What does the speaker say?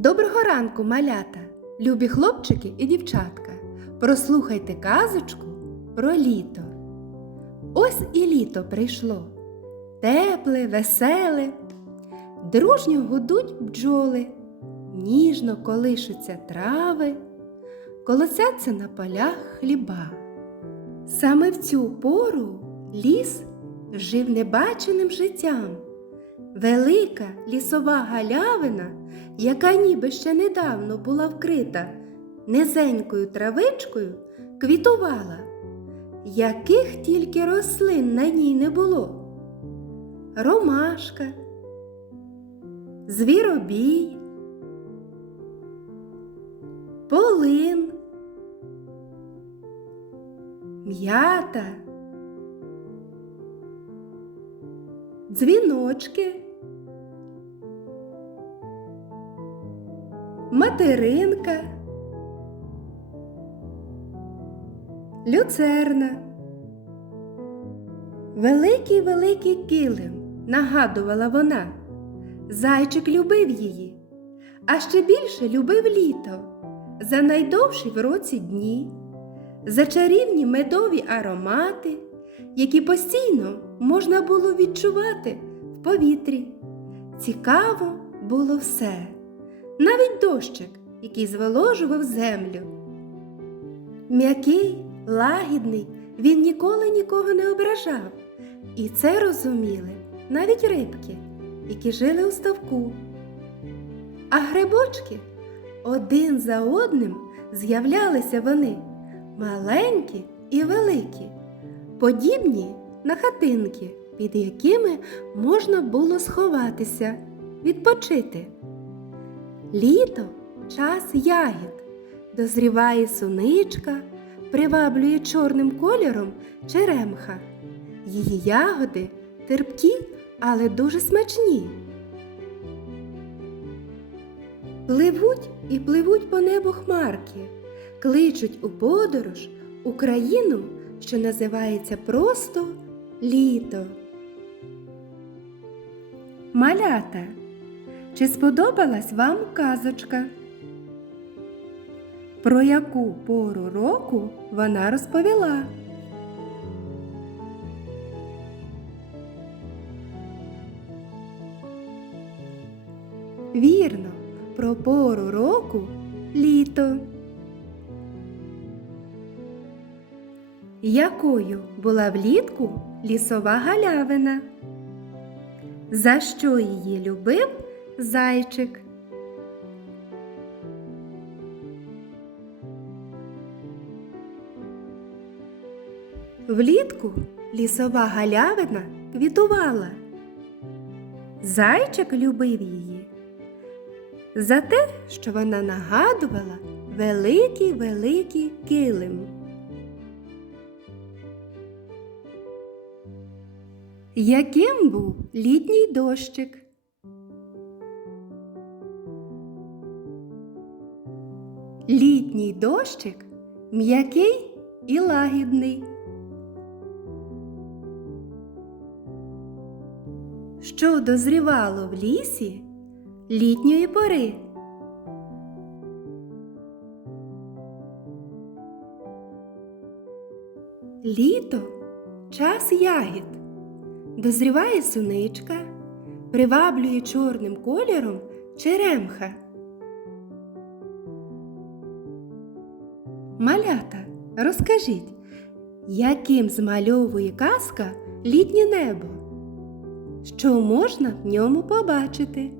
Доброго ранку, малята, любі хлопчики і дівчатка. Прослухайте казочку про літо. Ось і літо прийшло. Тепле, веселе. Дружньо гудуть бджоли, ніжно колишуться трави, колосяться на полях хліба. Саме в цю пору ліс жив небаченим життям. Велика лісова галявина, яка ніби ще недавно була вкрита низенькою травичкою, квітувала, яких тільки рослин на ній не було. Ромашка, звіробій, полин, м'ята. Дзвіночки, материнка, люцерна. Великий великий килим, нагадувала вона. Зайчик любив її, а ще більше любив літо за найдовші в році дні, за чарівні медові аромати які постійно можна було відчувати в повітрі. Цікаво було все, навіть дощик, який зволожував землю. М'який, лагідний, він ніколи нікого не ображав, і це розуміли навіть рибки, які жили у ставку. А грибочки один за одним з'являлися вони маленькі і великі подібні на хатинки, під якими можна було сховатися, відпочити. Літо час ягід, дозріває суничка, приваблює чорним кольором черемха. Її ягоди терпкі, але дуже смачні. Пливуть і пливуть по небу хмарки, кличуть у подорож Україну що називається просто літо. Малята, чи сподобалась вам казочка? Про яку пору року вона розповіла? Вірно, про пору року літо. Якою була влітку лісова галявина? За що її любив зайчик? Влітку лісова галявина квітувала. Зайчик любив її за те, що вона нагадувала великий великий килим. Яким був літній дощик? Літній дощик м'який і лагідний. Що дозрівало в лісі літньої пори? Літо час ягід. Дозріває суничка, приваблює чорним кольором черемха. Малята, розкажіть, яким змальовує казка літнє небо? Що можна в ньому побачити?